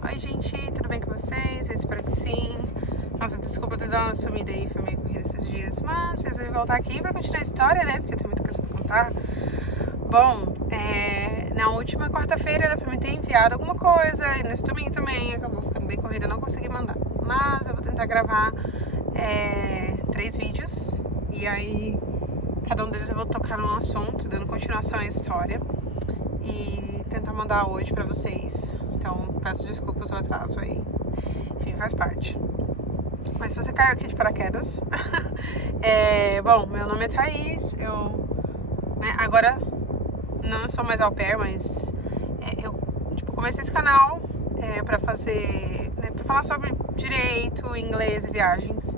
Oi gente, tudo bem com vocês? Eu espero que sim. Nossa, desculpa ter dado uma sumida aí, foi meio corrida esses dias, mas resolvi voltar aqui pra continuar a história, né? Porque tem muita coisa pra contar. Bom, na última quarta-feira era pra mim ter enviado alguma coisa, e nesse domingo também acabou ficando bem corrida, não consegui mandar. Mas eu vou tentar gravar 3 vídeos, e aí cada um deles eu vou tocar num assunto, dando continuação à história. E tentar mandar hoje pra vocês. Então, peço desculpas o atraso aí. Enfim, faz parte. Mas se você caiu aqui de paraquedas... bom, meu nome é Thaís. Eu, agora não sou mais au pair, mas eu comecei esse canal pra fazer... pra falar sobre direito, inglês e viagens.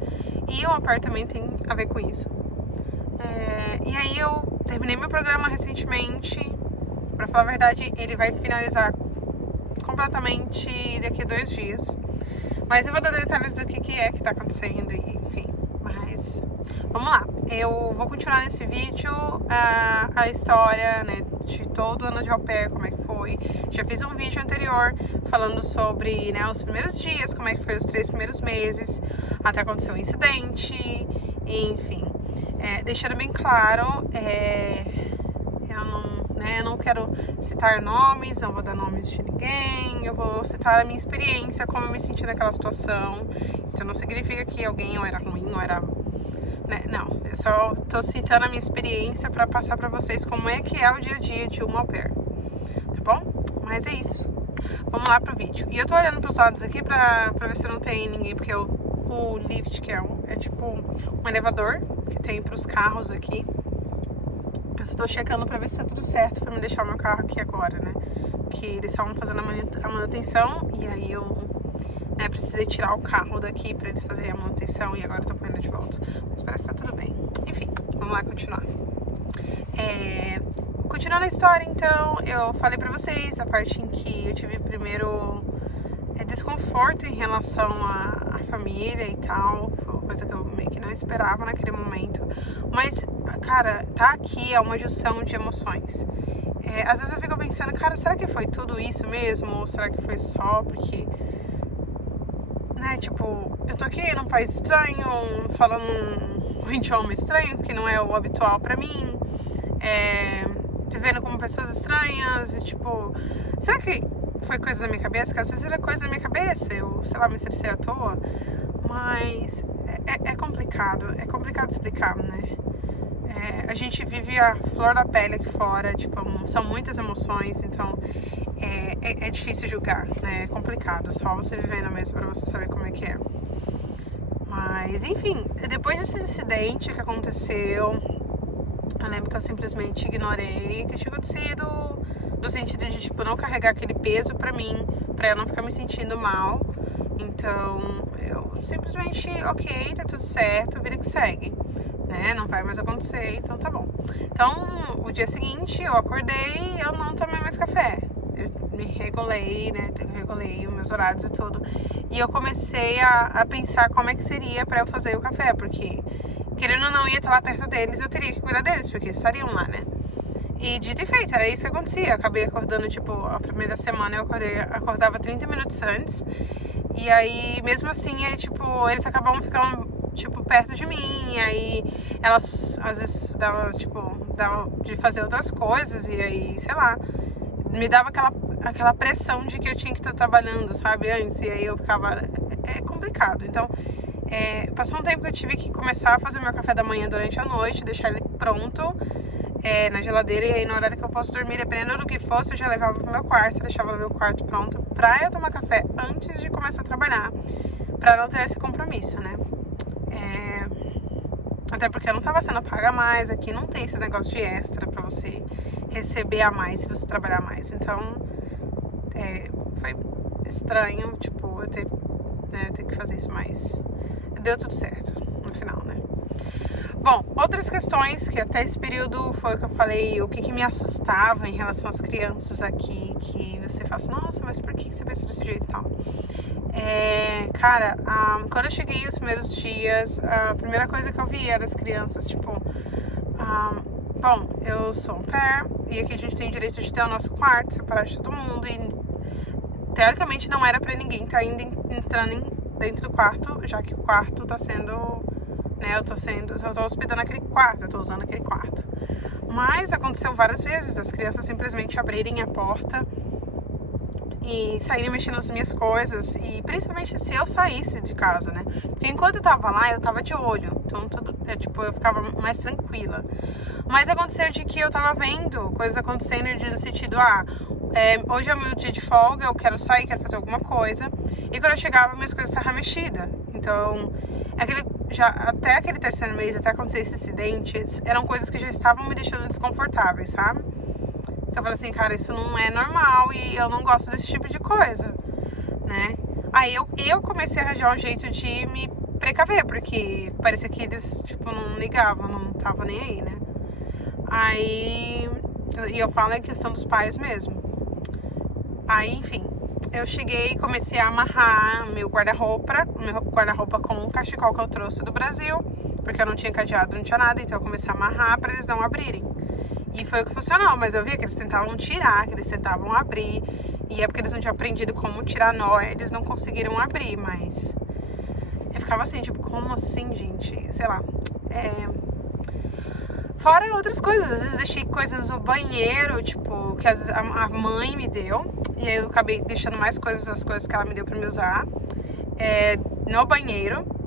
E o au pair também tem a ver com isso. E aí eu terminei meu programa recentemente. Pra falar a verdade, ele vai finalizar completamente daqui a 2 dias. Mas eu vou dar detalhes do que tá acontecendo, e, enfim. Mas vamos lá. Eu vou continuar nesse vídeo a história, né, de todo o ano de au pair, como é que foi. Já fiz um vídeo anterior falando sobre, né, os primeiros dias, como é que foi os 3 primeiros meses, até acontecer um incidente, e, enfim. Deixando bem claro, eu não quero citar nomes, não vou dar nomes de ninguém, eu vou citar a minha experiência, como eu me senti naquela situação. Isso não significa que alguém ou era ruim ou era... Não, eu só tô citando a minha experiência pra passar pra vocês como é que é o dia a dia de uma au pair, tá bom? Mas é isso. Vamos lá pro vídeo. E eu tô olhando pros lados aqui pra ver se não tem ninguém, porque o lift, que é tipo um elevador que tem pros carros aqui. Eu estou checando pra ver se tá tudo certo pra me deixar o meu carro aqui agora, né? Porque eles estavam fazendo a manutenção e aí eu precisei tirar o carro daqui pra eles fazerem a manutenção e agora eu tô correndo de volta. Mas parece que tá tudo bem. Enfim, vamos lá continuar. Continuando a história, então, eu falei pra vocês a parte em que eu tive primeiro desconforto em relação à família e tal. Foi uma coisa que eu meio que não esperava naquele momento. Mas, cara, tá aqui é uma junção de emoções. Às vezes eu fico pensando, cara, será que foi tudo isso mesmo? Ou será que foi só porque... eu tô aqui num país estranho, falando um idioma estranho, que não é o habitual pra mim. Vivendo como pessoas estranhas e, será que foi coisa da minha cabeça? Que às vezes era coisa da minha cabeça, eu, sei lá, me estressei à toa. Mas é complicado explicar, né? A gente vive a flor da pele aqui fora, são muitas emoções, então é difícil julgar, né? É complicado, só você vivendo mesmo pra você saber como é que é. Mas, enfim, depois desse incidente que aconteceu, eu lembro que eu simplesmente ignorei o que tinha acontecido, no sentido de, não carregar aquele peso pra mim, pra eu não ficar me sentindo mal. Então, eu simplesmente, ok, tá tudo certo, vida que segue, né? Não vai mais acontecer, então tá bom. Então, o dia seguinte, eu acordei e eu não tomei mais café. Eu me regulei, né? Eu regulei os meus horários e tudo. E eu comecei a pensar como é que seria pra eu fazer o café, porque, querendo ou não, ia estar lá perto deles, eu teria que cuidar deles, porque eles estariam lá, né? E dito e feito, era isso que acontecia. Eu acabei acordando, a primeira semana eu acordava 30 minutos antes. E aí, mesmo assim, eles acabavam ficando, perto de mim. E aí, elas, às vezes, dava de fazer outras coisas. E aí, sei lá, me dava aquela pressão de que eu tinha que estar trabalhando, sabe, antes. E aí eu ficava... É complicado. Então, passou um tempo que eu tive que começar a fazer meu café da manhã durante a noite, deixar ele pronto na geladeira, e aí na hora que eu fosse dormir, dependendo do que fosse, eu já levava pro meu quarto, deixava no meu quarto pronto pra eu tomar café antes de começar a trabalhar, pra não ter esse compromisso, né? Até porque eu não tava sendo paga mais, aqui não tem esse negócio de extra pra você receber a mais se você trabalhar mais, então foi estranho, eu ter que fazer isso, mas deu tudo certo no final, né? Bom, outras questões que até esse período foi o que eu falei, o que me assustava em relação às crianças aqui, que você fala assim, nossa, mas por que você pensa desse jeito e tal? Cara, quando eu cheguei os primeiros dias, a primeira coisa que eu vi era as crianças, bom, eu sou au pair e aqui a gente tem direito de ter o nosso quarto separado de todo mundo e teoricamente não era pra ninguém estar entrando dentro do quarto, já que o quarto tá sendo, né, eu tô hospedando aquele quarto, eu tô usando aquele quarto. Mas aconteceu várias vezes, as crianças simplesmente abrirem a porta e saírem mexendo nas minhas coisas, e principalmente se eu saísse de casa, né? Porque enquanto eu tava lá, eu tava de olho, então eu ficava mais tranquila. Mas aconteceu de que eu tava vendo coisas acontecendo no sentido, hoje é o meu dia de folga, eu quero sair, quero fazer alguma coisa. E quando eu chegava, minhas coisas estavam mexidas. Então, até aquele terceiro mês, até acontecer esse acidente, eram coisas que já estavam me deixando desconfortáveis, sabe? Então eu falei assim, cara, isso não é normal e eu não gosto desse tipo de coisa, né? Aí eu comecei a arranjar um jeito de me precaver, porque parecia que eles, não ligavam, não estavam nem aí, né? Aí, e eu falo em questão dos pais mesmo. Aí, enfim, eu cheguei e comecei a amarrar meu guarda-roupa com um cachecol que eu trouxe do Brasil, porque eu não tinha cadeado, não tinha nada, então eu comecei a amarrar pra eles não abrirem. E foi o que funcionou, mas eu via que eles tentavam tirar, que eles tentavam abrir, e é porque eles não tinham aprendido como tirar nó, eles não conseguiram abrir, mas eu ficava assim, como assim, gente? Sei lá. Fora outras coisas, às vezes deixei coisas no banheiro, que a mãe me deu, e aí eu acabei deixando mais coisas, as coisas que ela me deu pra me usar, no banheiro.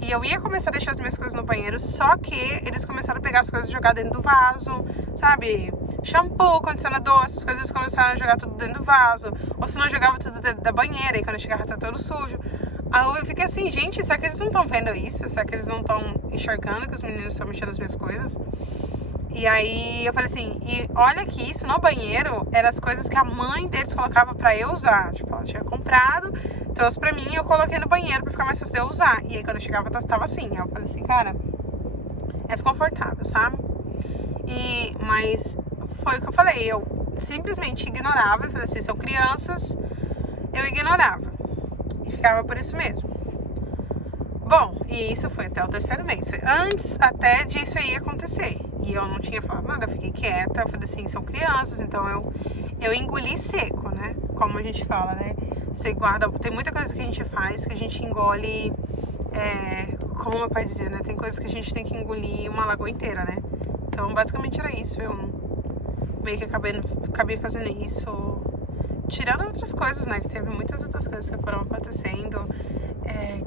E eu ia começar a deixar as minhas coisas no banheiro, só que eles começaram a pegar as coisas e jogar dentro do vaso, sabe? Shampoo, condicionador, essas coisas eles começaram a jogar tudo dentro do vaso. Ou se não, jogava tudo dentro da banheira, e quando eu chegava tá todo sujo. Aí eu fiquei assim, gente, será que eles não estão vendo isso? Será que eles não estão enxergando que os meninos estão mexendo nas minhas coisas? E aí eu falei assim, e olha que isso no banheiro eram as coisas que a mãe deles colocava pra eu usar. Ela tinha comprado, trouxe pra mim e eu coloquei no banheiro pra ficar mais fácil de eu usar. E aí quando eu chegava, tava assim. Aí eu falei assim, cara, é desconfortável, sabe? Mas foi o que eu falei, eu simplesmente ignorava. Eu falei assim, são crianças, eu ignorava. E ficava por isso mesmo. Bom, e isso foi até o terceiro mês. Foi antes até disso aí acontecer. E eu não tinha falado nada, eu fiquei quieta. Eu falei assim, são crianças, então eu engoli seco, né? Como a gente fala, né? Você guarda. Tem muita coisa que a gente faz que a gente engole. Como meu pai dizia, né? Tem coisas que a gente tem que engolir uma lagoa inteira, né? Então, basicamente era isso. Eu meio que acabei fazendo isso. Tirando outras coisas, né? Que teve muitas outras coisas que foram acontecendo.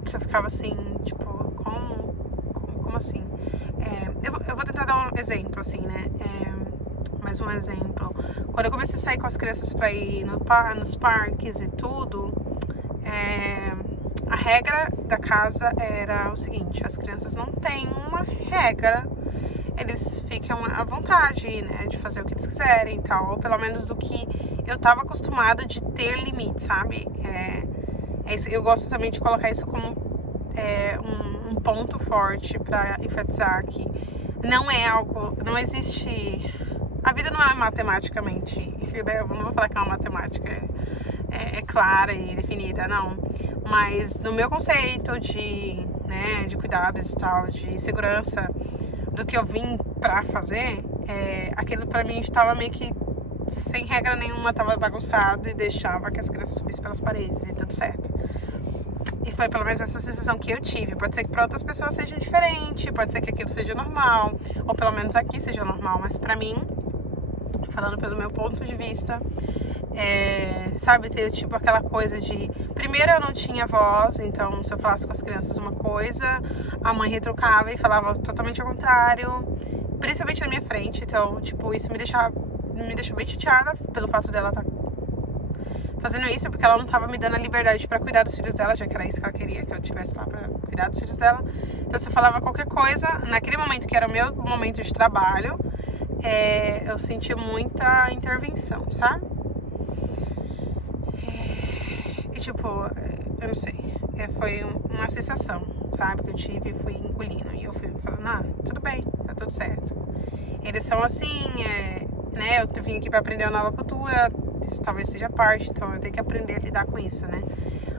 Que eu ficava assim, como assim? Eu vou tentar dar um exemplo, assim, né? Mais um exemplo. Quando eu comecei a sair com as crianças pra ir nos parques e tudo, a regra da casa era o seguinte, as crianças não têm uma regra, eles ficam à vontade, né, de fazer o que eles quiserem e tal, ou pelo menos do que eu tava acostumada de ter limite, sabe? Eu gosto também de colocar isso como um ponto forte pra enfatizar que não existe, a vida não é matematicamente, né? Eu não vou falar que é uma matemática clara e definida, não, mas no meu conceito de cuidados e tal, de segurança, do que eu vim pra fazer, aquilo pra mim estava meio que sem regra nenhuma, tava bagunçado e deixava que as crianças subissem pelas paredes e tudo certo. E foi pelo menos essa sensação que eu tive. Pode ser que para outras pessoas seja diferente, pode ser que aquilo seja normal, ou pelo menos aqui seja normal, mas pra mim, falando pelo meu ponto de vista, sabe, ter aquela coisa de... Primeiro eu não tinha voz, então se eu falasse com as crianças uma coisa, a mãe retrucava e falava totalmente ao contrário, principalmente na minha frente. Então, isso me deixou bem chateada pelo fato dela estar fazendo isso, porque ela não estava me dando a liberdade pra cuidar dos filhos dela, já que era isso que ela queria, que eu estivesse lá pra cuidar dos filhos dela. Então, se eu falava qualquer coisa, naquele momento que era o meu momento de trabalho, eu senti muita intervenção, sabe? E eu não sei, foi uma sensação, sabe, que eu tive e fui engolindo. E eu fui falando, tudo bem, tá tudo certo. Eles são assim, né, eu vim aqui pra aprender uma nova cultura, isso talvez seja parte, então eu tenho que aprender a lidar com isso, né?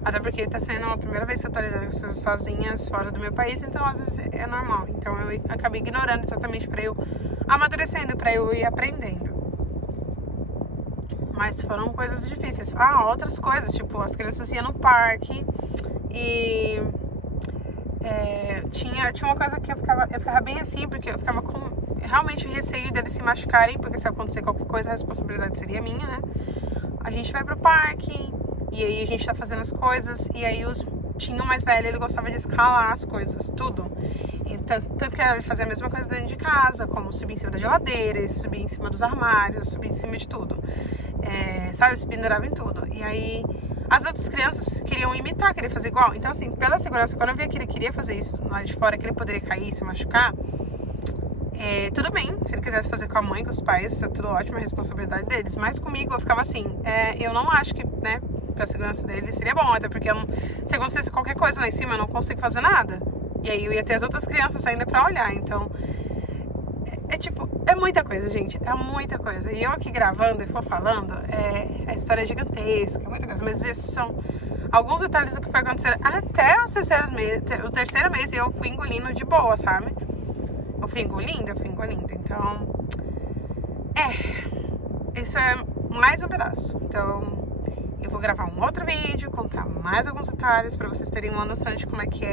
Até porque tá sendo a primeira vez que eu tô lidando com as coisas sozinhas fora do meu país, então às vezes é normal. Então eu acabei ignorando exatamente pra eu amadurecendo, pra eu ir aprendendo. Mas foram coisas difíceis. Ah, outras coisas, tipo, as crianças iam no parque e tinha uma coisa que eu ficava bem assim, porque eu ficava com realmente receio deles se machucarem, porque se acontecer qualquer coisa, a responsabilidade seria minha, né? A gente vai pro parque, e aí a gente tá fazendo as coisas, e aí tinha o mais velho, ele gostava de escalar as coisas, tudo. Então, tanto que ele fazia a mesma coisa dentro de casa, como subir em cima da geladeira, subir em cima dos armários, subir em cima de tudo. Sabe, se pendurava em tudo. E aí, as outras crianças queriam imitar, queriam fazer igual. Então, assim, pela segurança, quando eu via que ele queria fazer isso lá de fora, que ele poderia cair, se machucar, tudo bem, se ele quisesse fazer com a mãe, com os pais, tá tudo ótimo, a responsabilidade deles. Mas comigo, eu ficava assim, eu não acho que, né, pra segurança dele seria bom, até porque se acontecesse qualquer coisa lá em cima, eu não consigo fazer nada. E aí eu ia ter as outras crianças ainda pra olhar, então... É muita coisa, gente, é muita coisa. E eu aqui gravando e for falando, a história é gigantesca, muita coisa. Mas esses são alguns detalhes do que foi acontecer até o terceiro mês, e eu fui engolindo de boa, sabe? Eu fui engolindo. Então, isso é mais um pedaço. Então, eu vou gravar um outro vídeo, contar mais alguns detalhes pra vocês terem uma noção de como é que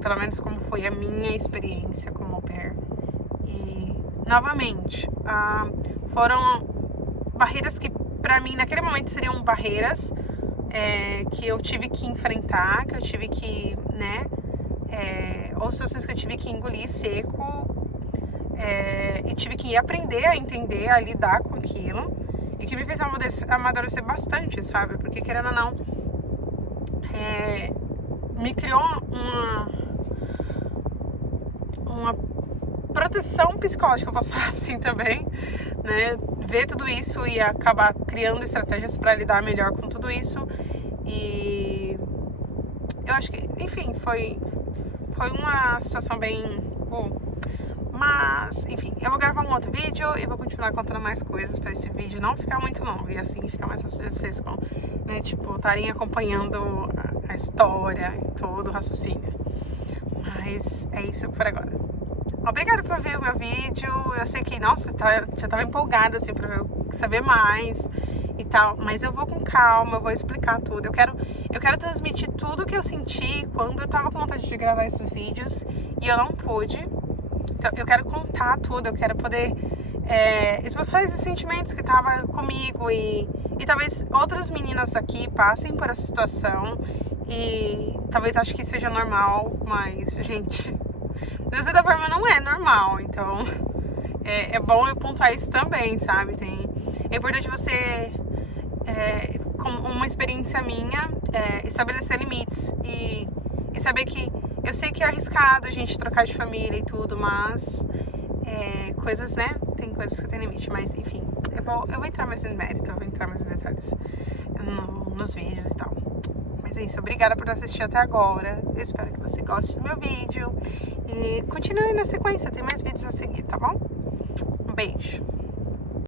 pelo menos como foi a minha experiência como au pair. E, novamente, foram barreiras que pra mim naquele momento seriam barreiras que eu tive que enfrentar, que eu tive que, né, ou situações que eu tive que engolir seco, e tive que aprender a entender, a lidar com aquilo, e que me fez amadurecer bastante, sabe? Porque, querendo ou não, me criou uma proteção psicológica, eu posso falar assim também, né? Ver tudo isso e acabar criando estratégias para lidar melhor com tudo isso. E eu acho que, enfim, foi uma situação bem boa. Mas, enfim, eu vou gravar um outro vídeo e vou continuar contando mais coisas para esse vídeo não ficar muito longo e assim ficar mais fácil de vocês, né, tipo, estarem acompanhando a história e todo o raciocínio. Mas é isso por agora. Obrigada por ver o meu vídeo. Eu sei que, nossa, já tava empolgada assim pra saber mais e tal, mas eu vou com calma, eu vou explicar tudo. Eu quero transmitir tudo que eu senti quando eu tava com vontade de gravar esses vídeos e eu não pude. Então, eu quero contar tudo, eu quero poder expressar esses sentimentos que tava comigo e talvez outras meninas aqui passem por essa situação e talvez acho que seja normal, mas, gente, de certa forma não é normal, então é bom eu pontuar isso também, sabe? É importante você, como uma experiência minha, estabelecer limites e saber que eu sei que é arriscado a gente trocar de família e tudo, mas coisas, né? Tem coisas que tem limite, mas enfim, eu vou entrar mais em mérito, eu vou entrar mais em detalhes nos vídeos e tal. Mas é isso, obrigada por assistir até agora. Eu espero que você goste do meu vídeo e continue na sequência, tem mais vídeos a seguir, tá bom? Um beijo!